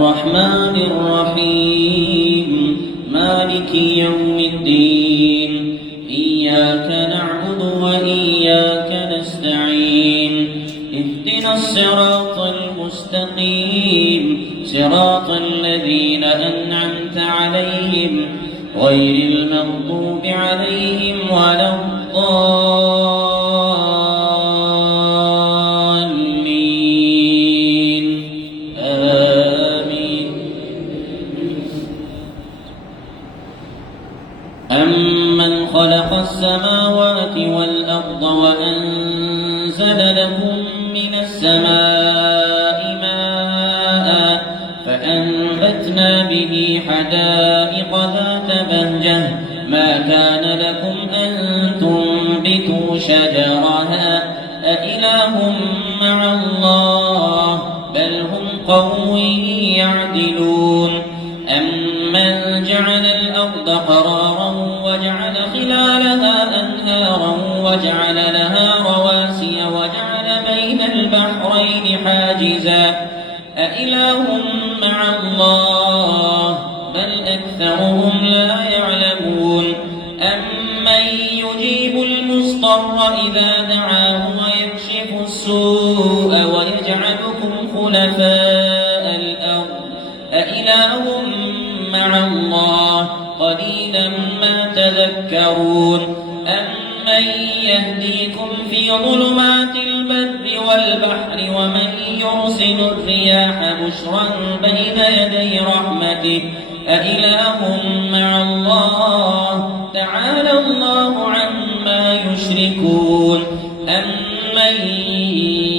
الرحمن الرحيم مالك يوم الدين إياك نعبد وإياك نستعين اهدنا الصراط المستقيم صراط الذين أنعمت عليهم غير المغضوب عليهم ولا الضالين آمين. أمن خلق السماوات والأرض وأنزل لكم من السماء ماء فأنبتنا به حدائق ذات بهجة ما كان لكم أن تنبتوا شجرها أإله مع الله بل هم قوم يعدلون. أمن جعل الأرض قرارا وجعل خلالها أنهارا وجعل لها رواسي وجعل بين البحرين حاجزا أإله مع الله بل أكثرهم لا يعلمون. أمن يجيب المضطر إذا دعاه ويكشف السوء ويجعلكم خلفاء الأرض أإله مع الله قليلا ما تذكرون. أمن يهديكم في ظلمات البر والبحر ومن يرسل الرياح بشرا بين يدي رحمته أإله مع الله تعالى الله عما يشركون. أمن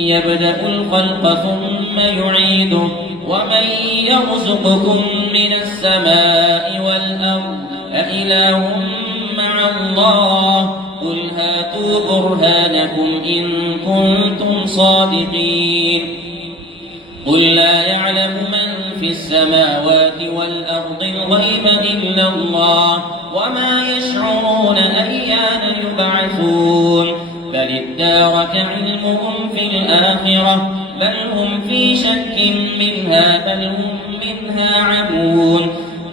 يبدأ الخلق ثم يعيده ومن يرزقكم من السماء والأرض أإله مع الله قل هاتوا برهانكم إن كنتم صادقين. قل لا يعلم من في السماوات والأرض الغيب إلا الله وما يشعرون أيان يبعثون بل ادارك علمهم في الآخرة بل هم في شك منها بل هم منها عمون.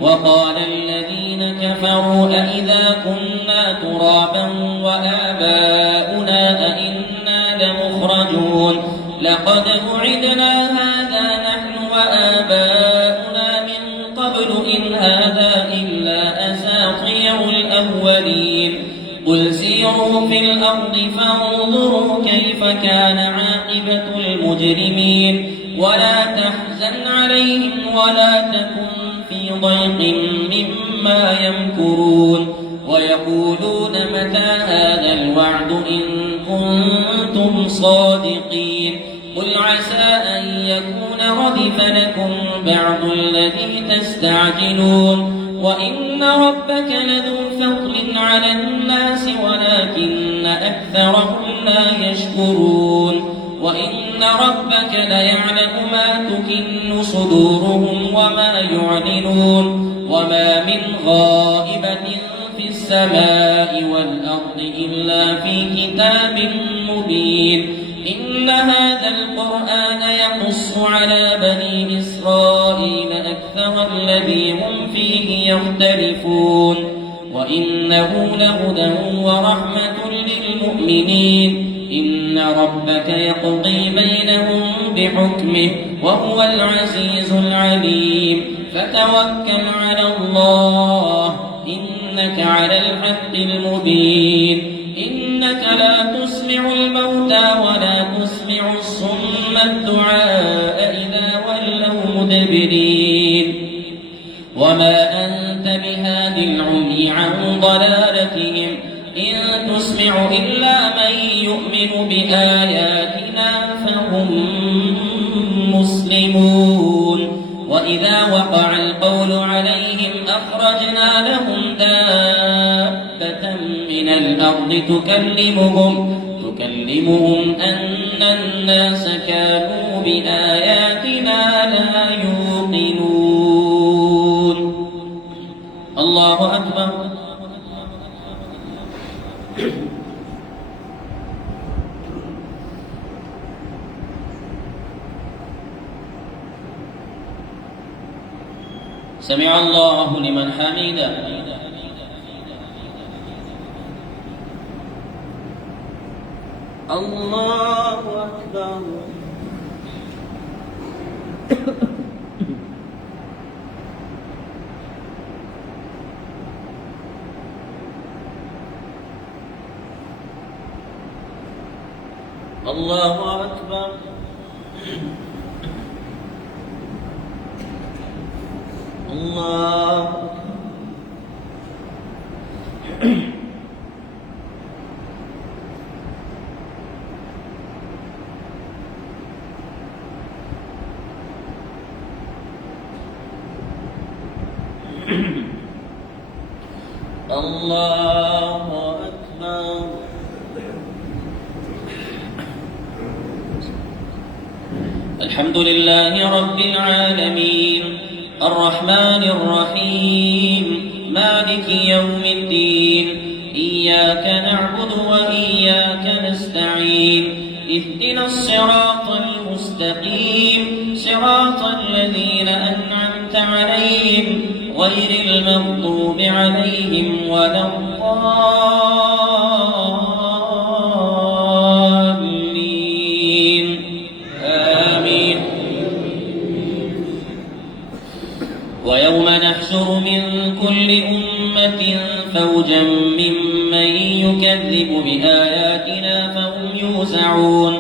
وقال الذين كفروا أإذا كنا ترابا وآباؤنا أئنا لمخرجون لقد وعدنا هذا نحن وآباؤنا من قبل إن هذا إلا أساطير الأولين. قل سيروا في الأرض فانظروا كيف كان عاقبة المجرمين ولا تحزن عليهم ولا تكن في ضيق مما يمكرون ويقولون متى هذا الوعد إن كنتم صادقين. قل عسى أن يكون ردف لكم بعض الذي تستعجلون وإن ربك لذو فضل على الناس ولكن أكثرهم لا يشكرون. وإن ربك ليعلم ما تكن صدورهم وما يعلنون وما من غائبة في السماء والأرض إلا في كتاب مبين. إن هذا القرآن يقص على بني إسرائيل أكثر الذي هم فيه يختلفون وإنه لهدى ورحمة للمؤمنين. إن ربك يقضي بينهم بحكمه وهو العزيز العليم. فتوكل على الله إنك على الحق المبين. إنك لا تسمع الموتى ولا تسمع الصم الدعاء إذا ولوا مدبرين وما أنت بهاد العمي عن ضلالتهم إن تسمع إلا من يؤمن بآياتنا فهم مسلمون. وإذا وقع القول عليهم أخرجنا لهم دابة من الأرض تكلمهم أن الناس كانوا بآياتنا لا يوقنون. الله أكبر. سمع الله لمن حمده. الله أكبر. الله أكبر. الله الله أكبر. الحمد لله رب العالمين الرحمن الرحيم مالك يوم الدين إياك نعبد وإياك نستعين اهدنا الصراط المستقيم صراط الذين أنعمت عليهم غير المغضوب عليهم ولا الضالين آمين. ويوم نحشر من كل أمة فوجا ممن يكذب بآياتنا فهم يوزعون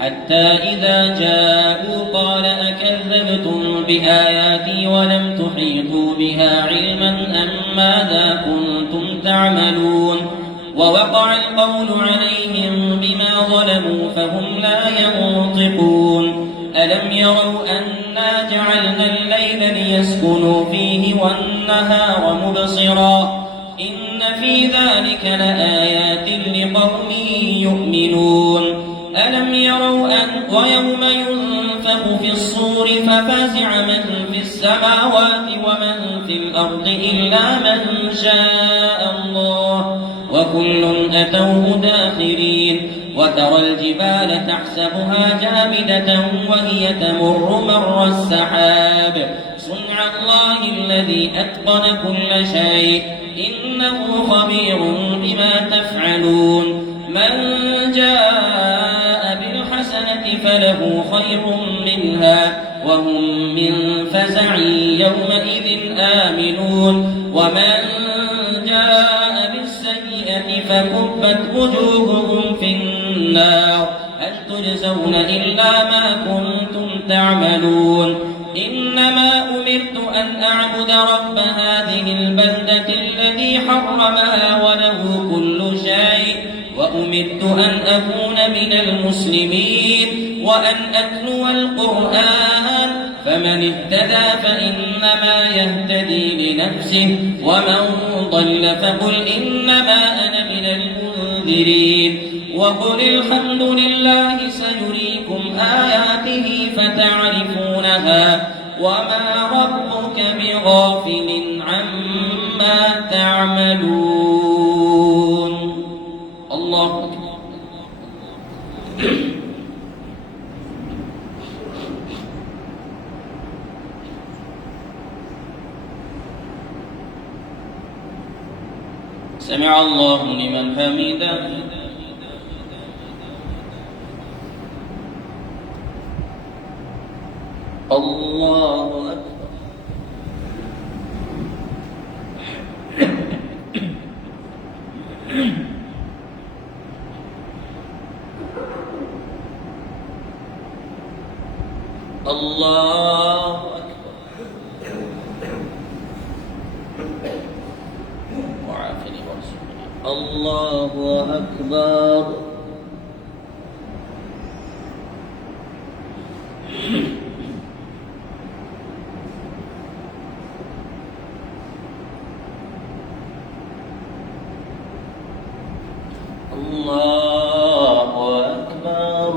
حتى إذا جاءوا قال أكذبتم بآياتي ولم تحيطوا بها علما أم ماذا كنتم تعملون ووقع القول عليهم بما ظلموا فهم لا ينطقون ألم يروا أنا جعلنا الليل ليسكنوا فيه والنهار مبصرا إن في ذلك لآيات لقوم يؤمنون ألم يروا أن ويوم ينفخ في الصور ففزع من في السماوات ومن في الأرض إلا من شاء الله وكل أتوه داخرين وترى الجبال تحسبها جامدة وهي تمر مر السحاب صنع الله الذي أتقن كل شيء إنه خبير بما تفعلون من جاء بالحسنة فله خير منها وهم من فزع يومئذ آمنون ومن جاء بالسيئة فكبت وجوههم في النار هل تجزون إلا ما كنتم تعملون إنما أمرت أن أعبد رب هذه البلدة الذي حرمها وله كل شيء وأمرت أن أكون من المسلمين وأن أتلو القرآن فمن اهتدى فإنما يهتدي لنفسه ومن ضل فقل إنما أنا من المنذرين وقل الحمد لله سيريكم آياته فتعرفونها وما ربك بغافل عما تعملون. الله أكبر. سمع الله لمن حمده. الله أكبر. الله أكبر. وعافني وارزقني. الله أكبر. الله أكبر.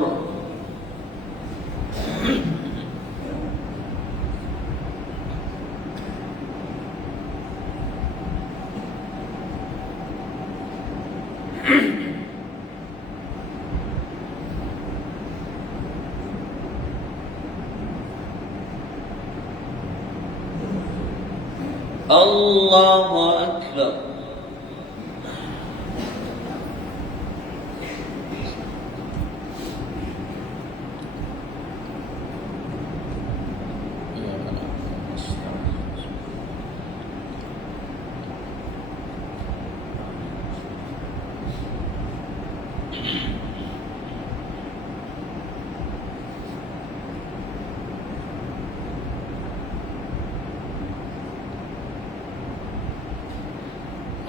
الله أكبر.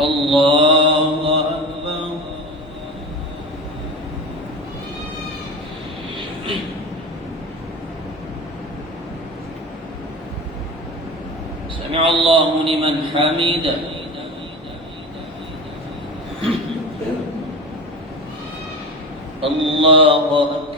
الله أكبر. سمع الله لمن حمده. الله أكبر.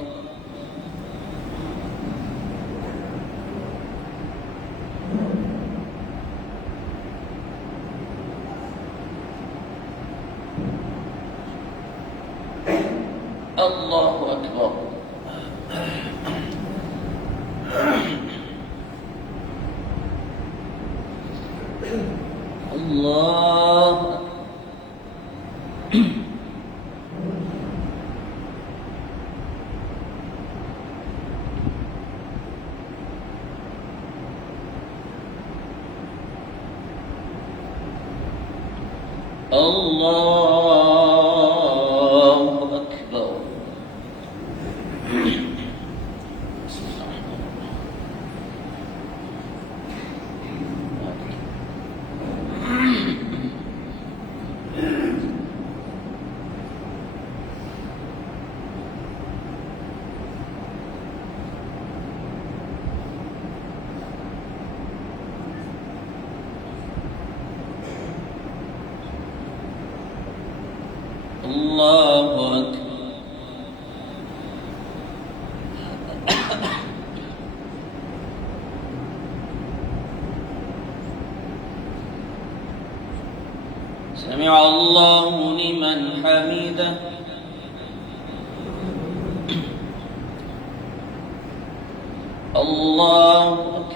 الله أكبر. الله الله أكبر. الله أكبر. سمع الله لمن حمده. الله أكبر.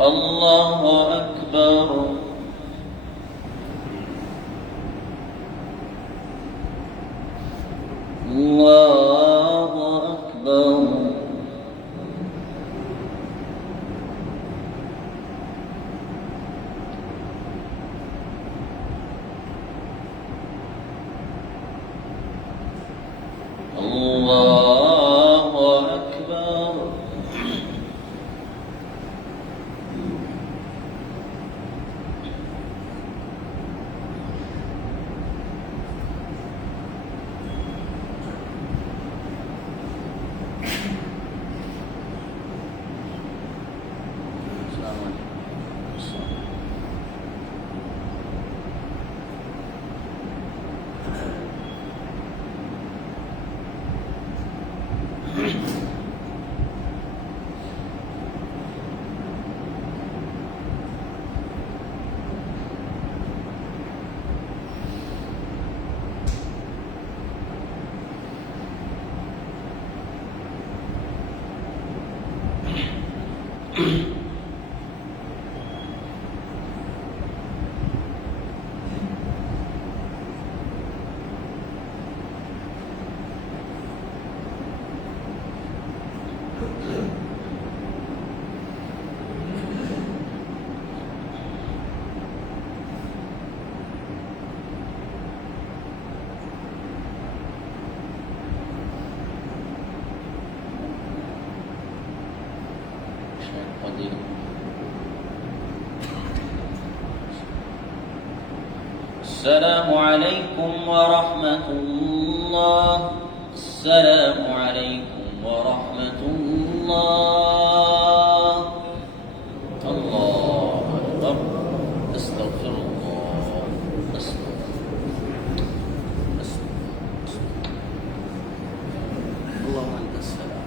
الله أكبر. الله أكبر. الله أكبر. السلام عليكم ورحمة الله. السلام عليكم ورحمة الله. الله أكبر. أستغفر الله. الله أنت السلام.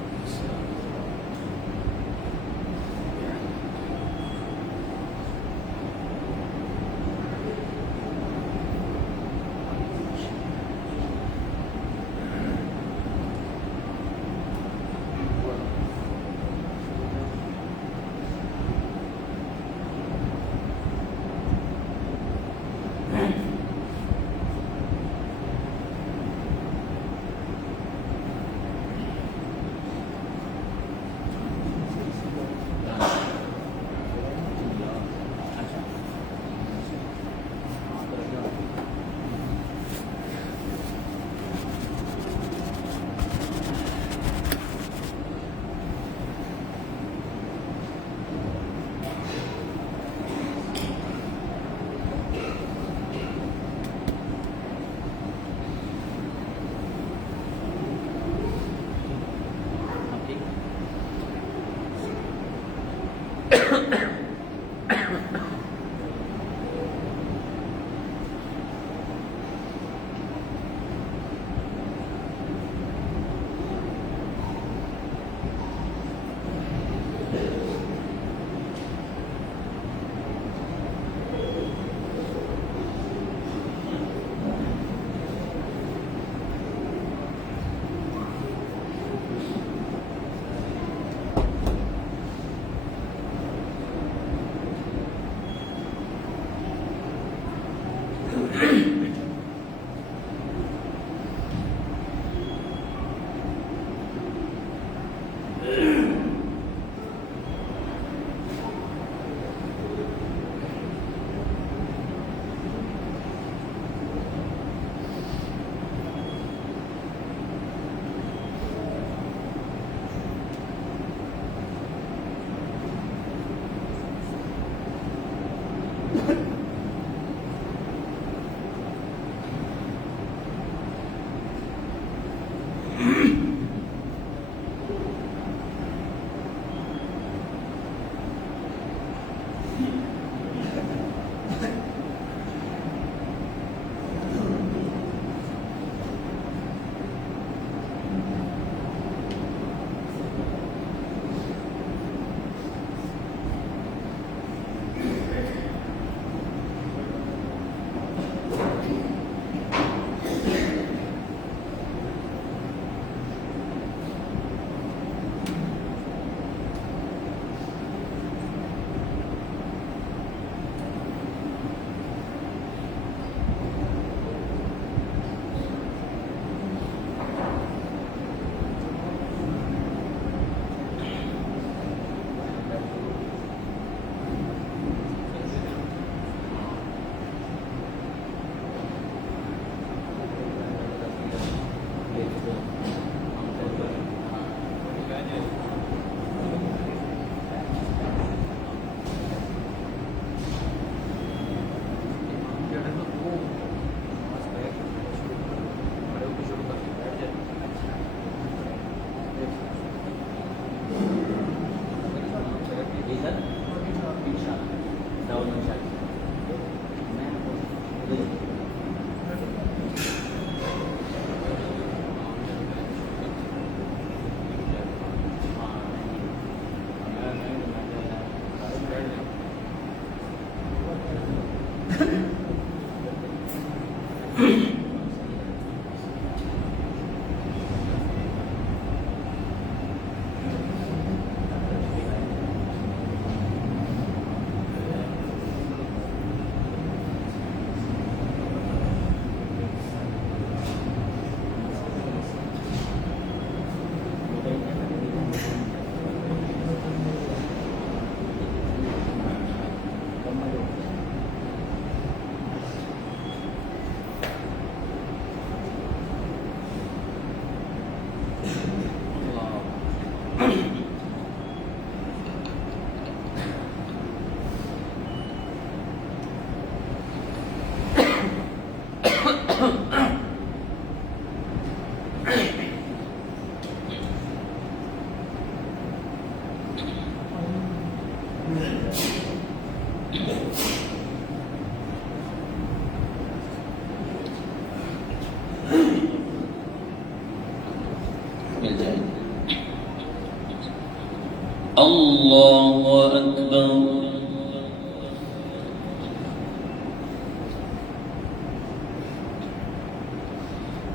الله أكبر.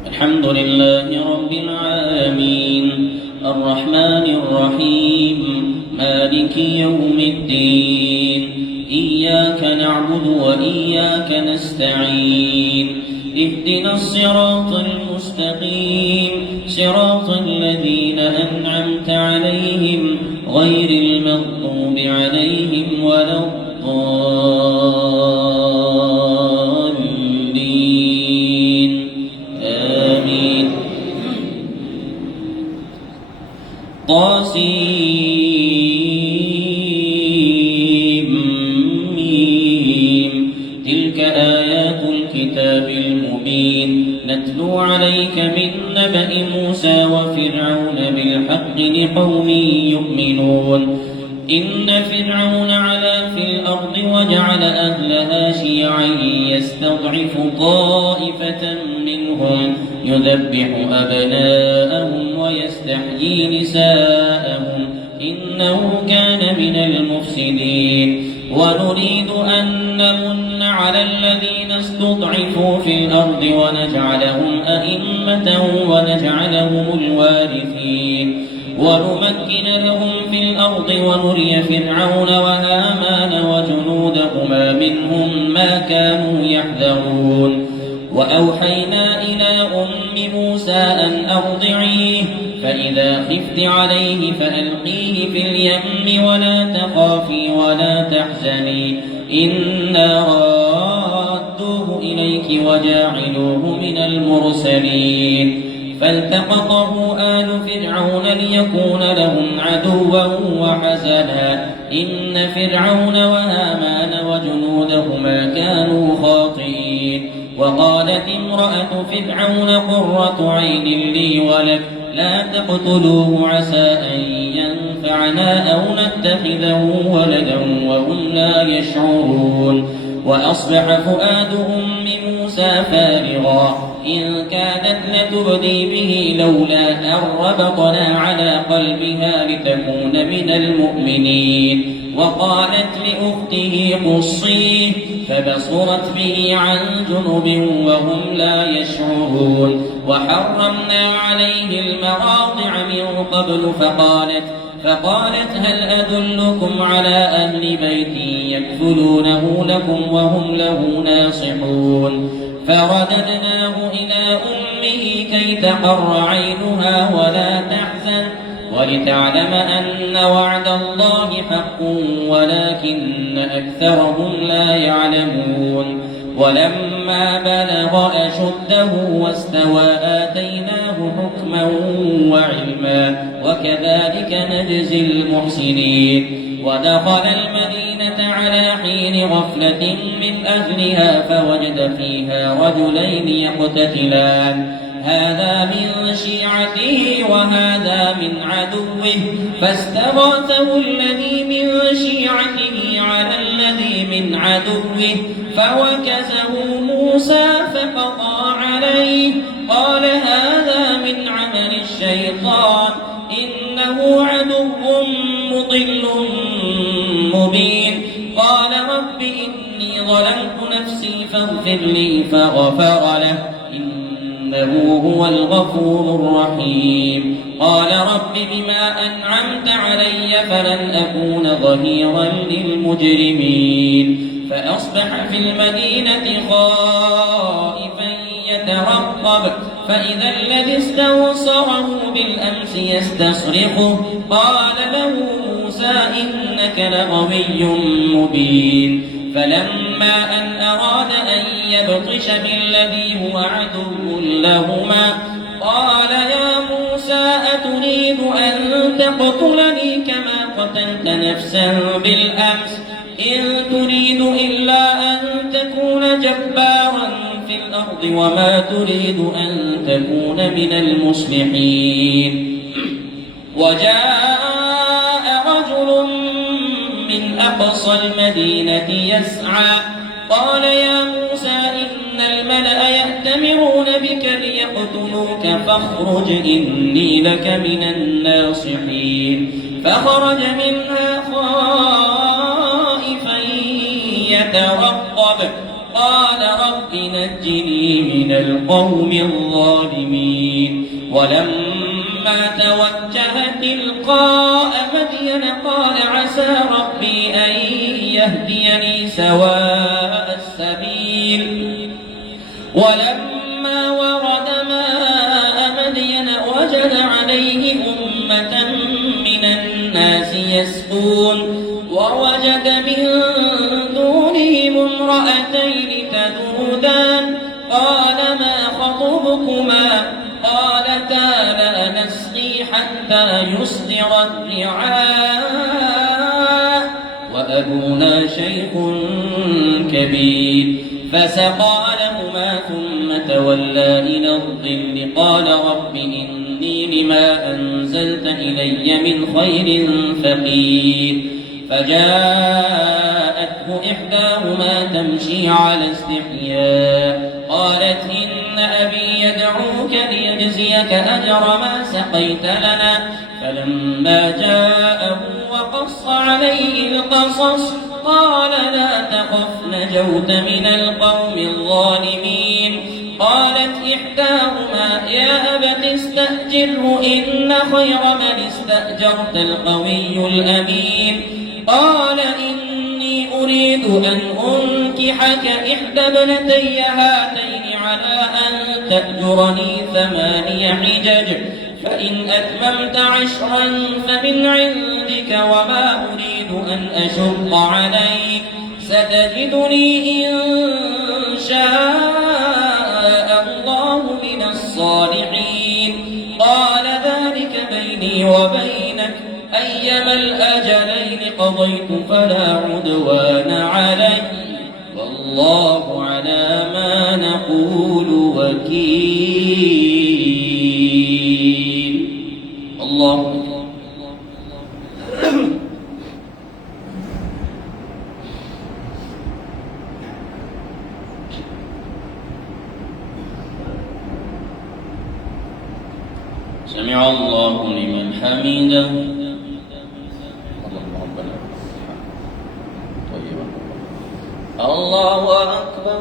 الحمد لله رب العالمين الرحمن الرحيم مالك يوم الدين إياك نعبد وإياك نستعين اهدنا الصراط المستقيم صراط الذين أنعمت عليهم غير المغضوب عليهم ولا الضالين آمين. طاسيم تلك آيات الكتاب المبين نتلو عليك من نبأ موسى وفرعون بالحق لقوم يؤمنون. إن فرعون علا في الأرض وجعل أهلها شيعا يستضعف طائفة منهم يذبح أبناءهم ويستحيي نساءهم إنه كان من المفسدين. ونريد أن نمن على الذين استضعفوا في الأرض ونجعلهم أئمة ونجعلهم الوارثين ونمكن لهم في الأرض ونري فرعون وهامان وجنودهما منهم ما كانوا يحذرون. وأوحينا إلى أم موسى أن أرضعيه فإذا خفت عليه فألقيه في اليم ولا تخافي ولا تحزني إنا رادوه إليك وجاعلوه من المرسلين. فالتقطه آل فرعون ليكون لهم عدوا وحزنا إن فرعون وهامان وجنودهما كانوا خاطئين وقالت امرأة فرعون قرة عين لي ولك لا تقتلوه عسى أن ينفعنا أو نتخذه ولدا وهم لا يشعرون وأصبح فؤاد أم موسى فارغا إن كادت لتبدي به لولا أن ربطنا على قلبها لتكون من المؤمنين وقالت لأخته قصيه فبصرت به عن جنب وهم لا يشعرون وحرمنا عليه المراضع من قبل فقالت هل أدلكم على أهل بيت يكفلونه لكم وهم له ناصحون فرددناه إلى أمه كي تقر عينها ولا تحزن ولتعلم أن وعد الله حق ولكن أكثرهم لا يعلمون ولما بلغ أشده واستوى آتيناه حكما وعلما وكذلك نجزي المحسنين ودخل المدينة على حين غفلة من أهلها فوجد فيها رجلين يقتتلان هذا من شيعته وهذا من عدوه فاستغاثه الذي من شيعته على الذي من عدوه فوكزه موسى فقضى عليه قال هذا من عمل الشيطان إنه عدو مضل مبين قال رب إني ظلمت نفسي فاغفر لي فغفر له إنه هو الغفور الرحيم قال رب بما أنعمت علي فلن أكون ظهيرا للمجرمين فأصبح في المدينة خائفا يترقب فإذا الذي استنصره بالأمس يستصرخه قال له موسى إنك لغوي مبين فلما أن أراد أن يبطش بالذي هو عدو لهما قال يا موسى أتريد أن تقتلني كما قتلت نفسا بالأمس إن تريد إلا أن تكون جبارا في الأرض وما تريد أن تكون من المصلحين وجاء رجل من أقصى المدينة يسعى قال يا موسى إن الملأ يأتمرون بك ليقتلوك فاخرج إني لك من الناصحين فخرج منها خائفا يترقب قال رب نجني من القوم الظالمين ولما توجه تلقاء مدين قال عسى ربي أن يهديني سواء السبيل ولما ورد ماء مدين وجد عليه أمة من الناس يسقون ووجد من دونهم امرأتين تذودان قال ما خطبكما قالتا لا نسقي حتى يصدر الرعاء وأبونا شيخ كبير فسقى لهما ثم تولى إلى الظل قال رب إني لما أنزلت إلي من خير فقير فجاءته إحداهما تمشي على استحياء قالت إن أبي يدعوك ليجزيك أجر ما سقيت لنا فلما جاءه وقص عليه القصص قال لا تخف نجوت من القوم الظالمين قالت إحداهما يا أبت استأجره إن خير من استأجرت القوي الأمين قال إني أريد أن أنكحك إحدى ابنتي هاتين على أن تأجرني 8 حجج فإن أتممت 10 فمن عندك وما أريد أن أشق عليك ستجدني إن شاء الله من الصالحين قضيت فلا عدوان علي والله على ما نقول وكيل. الله أكبر. سمع الله لمن حمده. الله أكبر.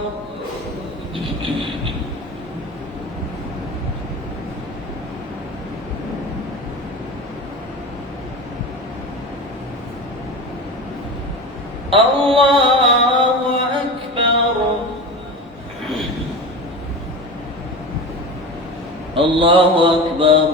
الله أكبر. الله أكبر.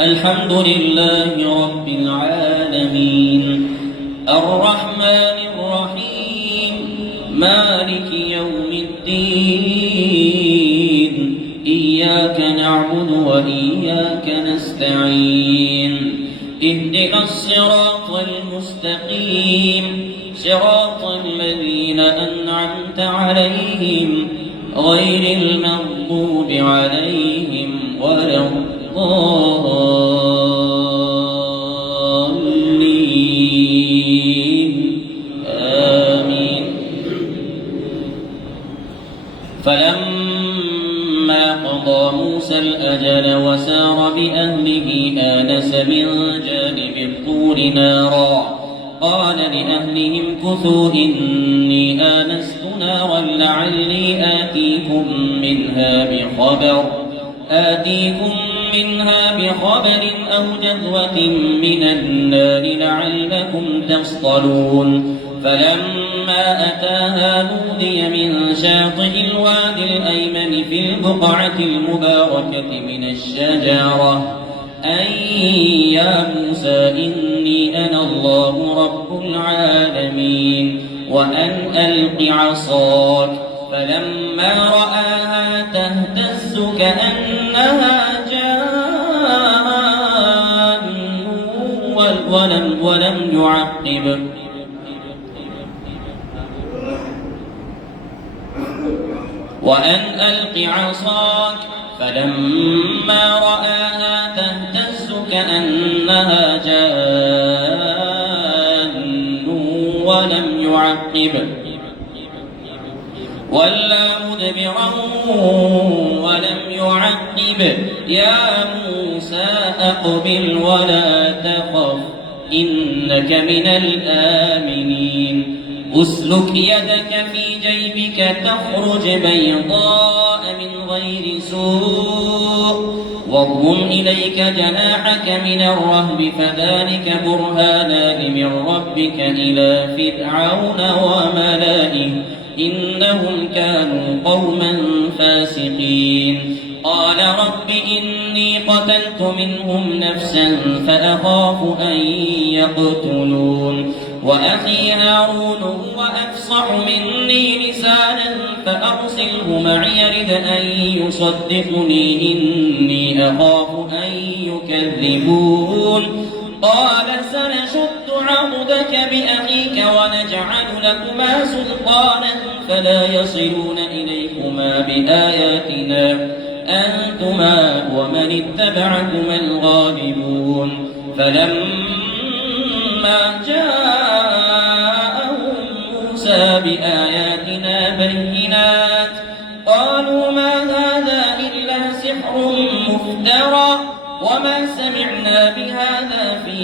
الحمد لله رب العالمين الرحمن الرحيم مالك يوم الدين إياك نعبد وإياك نستعين اهدنا الصراط المستقيم صراط الذين أنعمت عليهم غير المغضوب عليهم ولا الضالين آمين. فلما قضى موسى الأجل وسار بأهله آنس من جانب الطور نارا قال لأهلهم كثوا إني آنست نارا لعلي آتيكم منها بخبر أو جذوة من النار لعلكم تصطلون. فلما أتاها نودي من شاطئ الوادي الأيمن في البقعة المباركة من الشجرة أي يا موسى إني أنا الله رب العالمين وأن ألق عصاك. فلما رآها تهتز كأنها جان ولم يعقب وأن ألق عصاك. فلما رآها تهتز كأنها جان ولم يعقب ولى مدبرا ولم يعقب. يا موسى أقبل ولا تخف إنك من الآمنين. أسلك يدك في جيبك تخرج بيضاء من غير سوء واضم إليك جناحك من الرهب فذلك برهانان من ربك إلى فرعون وملئه إنهم كانوا قوما فاسقين. قال رب إني قتلت منهم نفسا فأخاف أن يقتلون وأخي هارون هو أفصح مني لسانا فأرسله معي يرد أن يصدقني إني أخاف أن يكذبون. قال سنشد عضدك بأخيك ونجعل لكما سلطانا فلا يصلون إليكما بآياتنا أنتما ومن اتبعكما الغالبون. فلما جاءهم موسى بآياتنا بينات قالوا ما هذا إلا سحر مفترى وما سمعنا بهذا في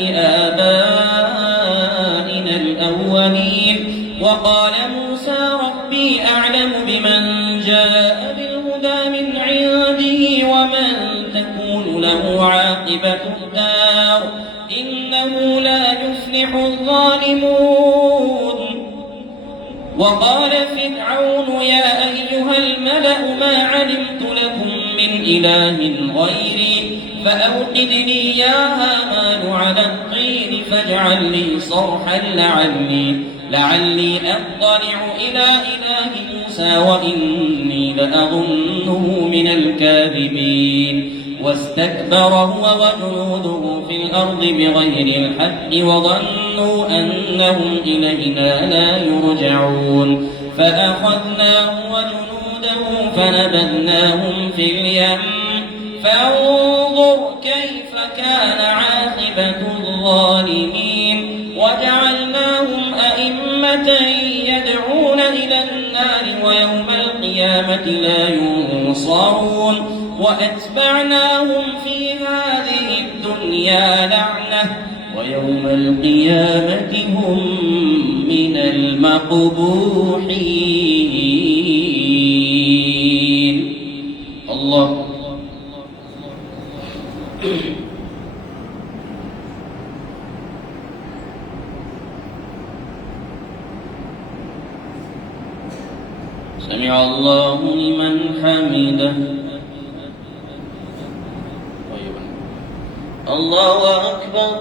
آبائنا الأولين. وقال موسى ربي أعلم بمن جاء بالهدى من عنده ومن تكون له عاقبة الدار إنه لا يفلح الظالمون. وقال فرعون يا أيها الملأ ما علمت لكم من إله غيري فأوقد لي يا هامان على الطين فاجعل لي صرحا لعلي أطلع إلى إله موسى وإني لأظنه من الكاذبين واستكبر هو وجنوده في الأرض بغير الحق وظنوا أنهم إلينا لا يرجعون فأخذناه وجنوده فنبذناهم في اليم فانظر كيف كان عاقبة الظالمين وجعلناهم أئمة يدعون إلى النار ويوم القيامة لا ينصرون وأتبعناهم في هذه الدنيا لعنة ويوم القيامة هم من المقبوحين. الله. سمع الله لمن حمده. الله أكبر.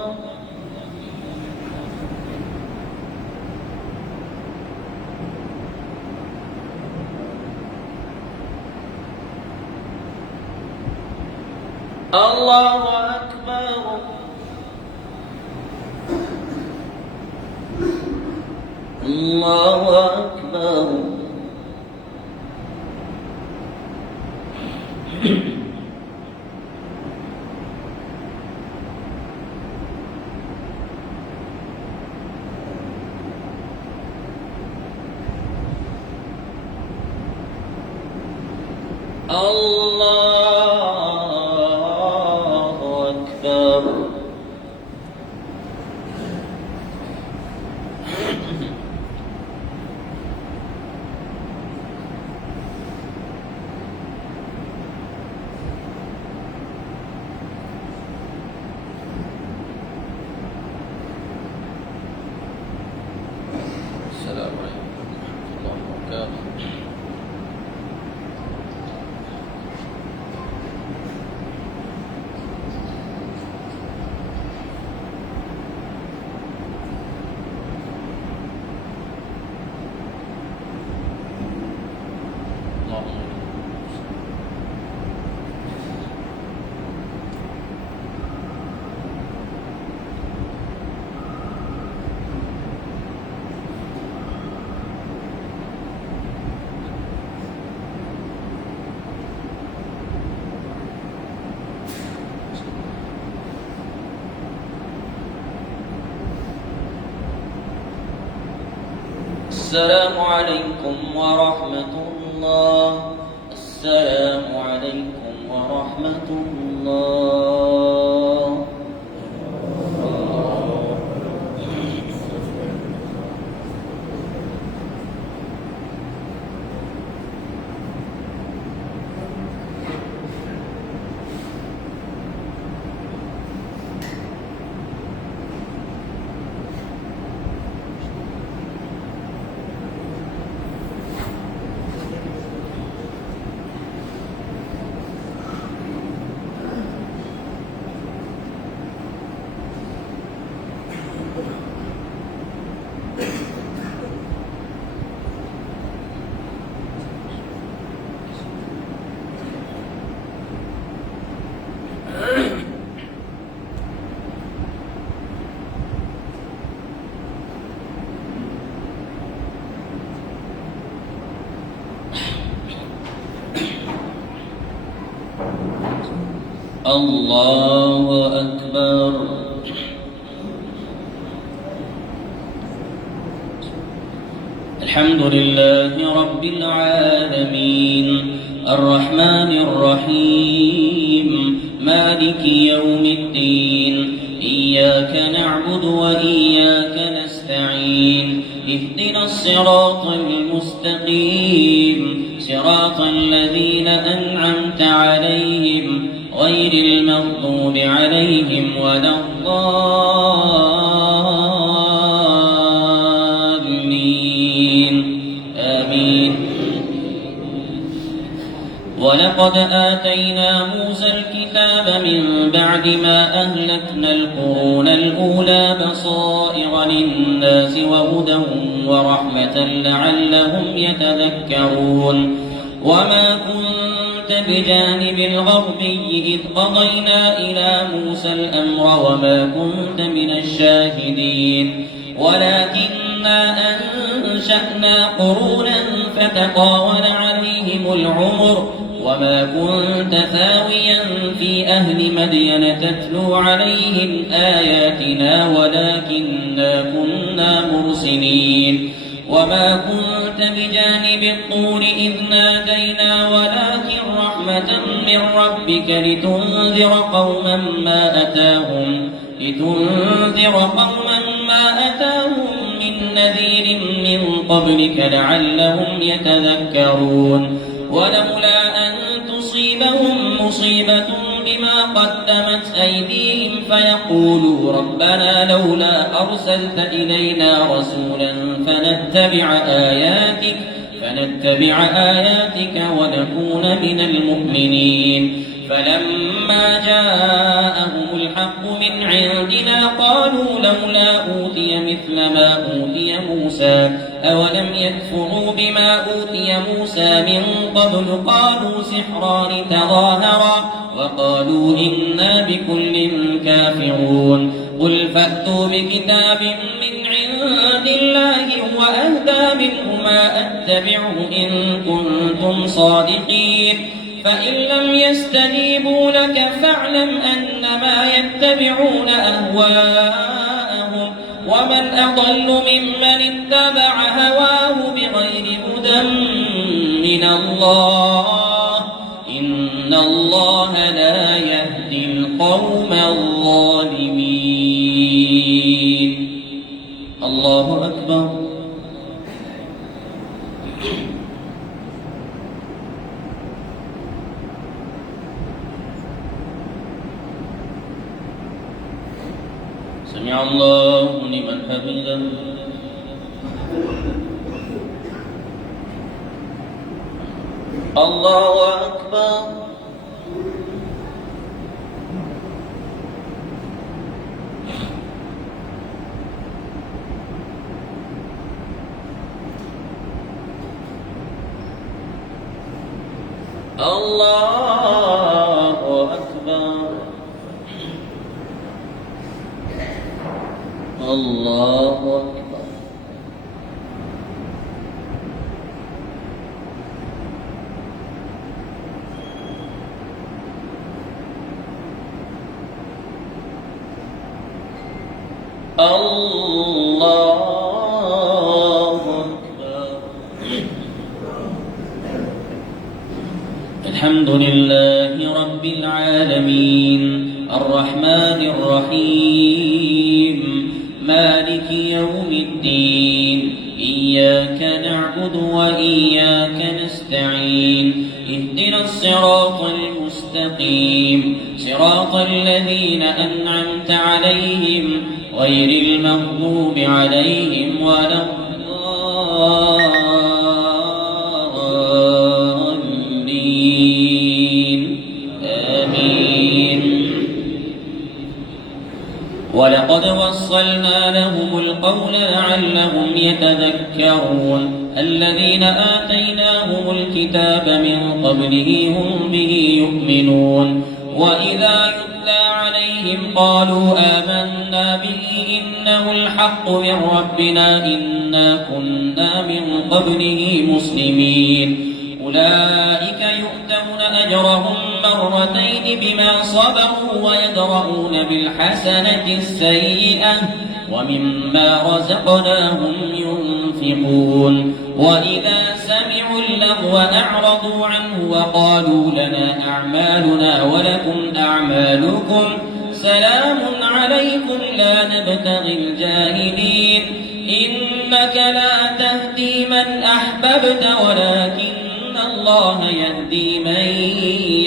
الله أكبر. الله أكبر. الله أكبر. السلام عليكم ورحمة الله وبركاته. السلام عليكم ورحمة الله. السلام عليكم ورحمة الله. الله أكبر. الحمد لله رب العالمين الرحمن الرحيم مالك يوم الدين إياك نعبد وإياك نستعين اهدنا الصراط المستقيم صراط الذين أنعمت عليهم غير المغضوب عليهم ولا الضالين آمين. ولقد ولقد آتينا موسى الكتاب من بعد ما أهلكنا القرون الأولى بصائر للناس وهدى ورحمة لعلهم يتذكرون وما كنت بجانب الغربي إذ قضينا إلى موسى الأمر وما كنت من الشاهدين ولكننا أنشأنا قرونا فتطاول عليهم العمر وما كنت ثاويا في أهل مدين تتلو عليهم آياتنا ولكننا كنا مرسلين وما كنت بجانب الطور إذ نادينا ولكن رحمة من ربك لتنذر قوما ما أتاهم من نذير من قبلك لعلهم يتذكرون ولولا أن تصيبهم مصيبة بما قدمت أيديهم فيقولوا ربنا لولا أرسلت إلينا رسولا فنتبع آياتك ونكون من المؤمنين فلما جاءهم الحق من عندنا قالوا لولا أوتي مثل ما أوتي موسى أولم يكفروا بما أوتي موسى من قبل قالوا سحران تظاهرا وقالوا إنا بكل كافرون قل فأتوا بكتاب من عند الله وأهدى منه ما أتبعه إن كنتم صادقين فإن لم يستجيبوا لك فاعلم أنما يتبعون أهواءهم ومن أضل ممن اتبع هواه بغير هدى من الله إن الله لا يهدي القوم الظالمين. الله أكبر. سمع الله لمن حمده. الله أكبر. الله أكبر. الله أكبر. الله أكبر. الحمد لله رب العالمين الرحمن الرحيم مالك يوم الدين إياك نعبد وإياك نستعين اهدنا الصراط المستقيم صراط الذين أنعمت عليهم غير المغضوب عليهم ولا الضالين آمين. ولقد وصلنا لهم القول لعلهم يتذكرون الذين آتيناهم الكتاب من قبله هم به يؤمنون وإذا يتلى عليهم قالوا آمنا به إنه الحق من ربنا إنا كنا من قبله مسلمين أولئك يؤتون أجرهم مرتين بما صبروا ويدرؤون بالحسنة السيئة ومما رزقناهم ينفقون وإذا سمعوا اللغو أعرضوا عنه وقالوا لنا أعمالنا ولكم أعمالكم سلام عليكم لا نبتغي الجاهلين إنك لا تهدي من أحببت ولكن الله يهدي من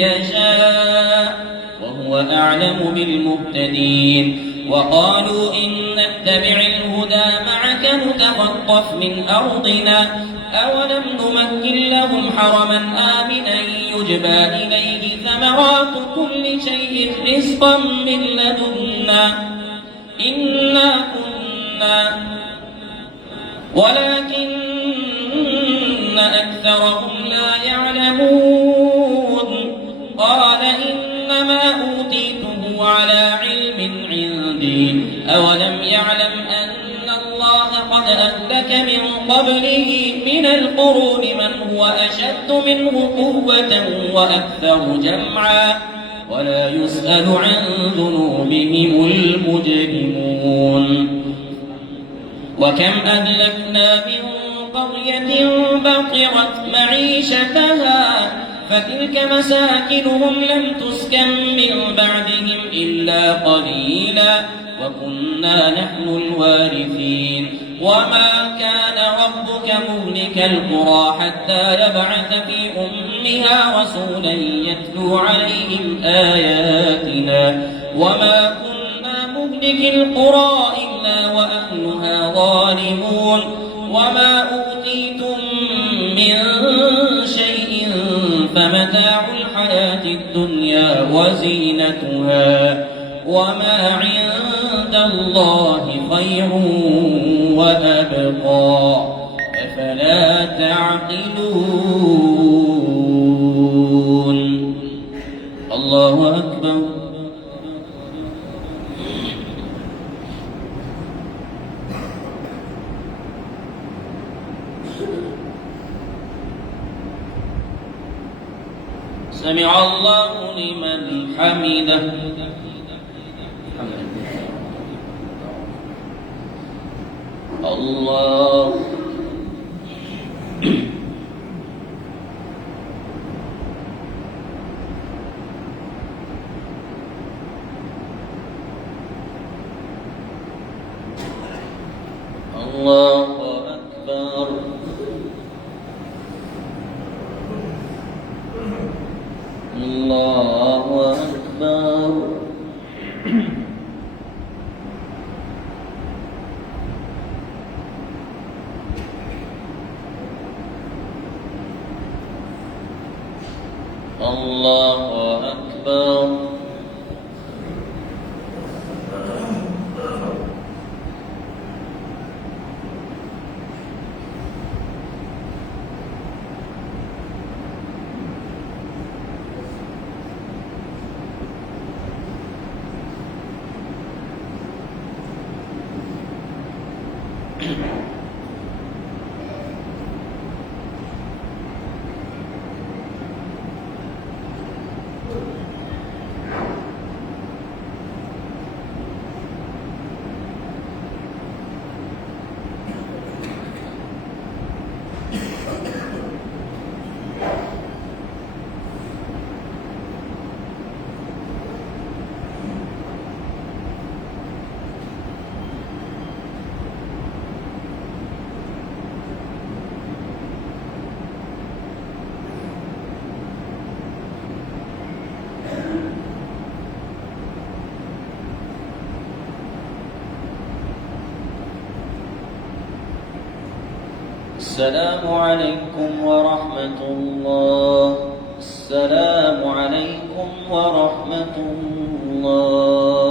يشاء وهو أعلم بالمهتدين وقالوا إن نتبع الهدى معك نتخطف من أرضنا أولم نمكن لهم حرما آمنا يجبى إليه ثمرات كل شيء رزقا من لدنا ولكن أكثرهم لا يعلمون قال إنما أوتيته على علم عندي أولم يعلم أن الله قد أهلك من قبله من القرون من هو أشد منه قوة وأكثر جمعا ولا يسأل عن ذنوبهم المجرمون وكم أهلكنا من قرية بطرت معيشتها فتلك مساكنهم لم تسكن من بعدهم إلا قليلا وكنا نحن الوارثين وما كان ربك مهلك القرى حتى يبعث في أمها رسولا يتلو عليهم آياتنا وما كنا مهلك القرى إلا وأهلها ظالمون وما أوتيتم من شيء فمتاع الحياة الدنيا وزينتها وما عند الله خير وأبقى أفلا تعقلون الله أكبر سمع الله لمن حمده الله الله أكبر الله أكبر الله أكبر السلام عليكم ورحمة الله السلام عليكم ورحمة الله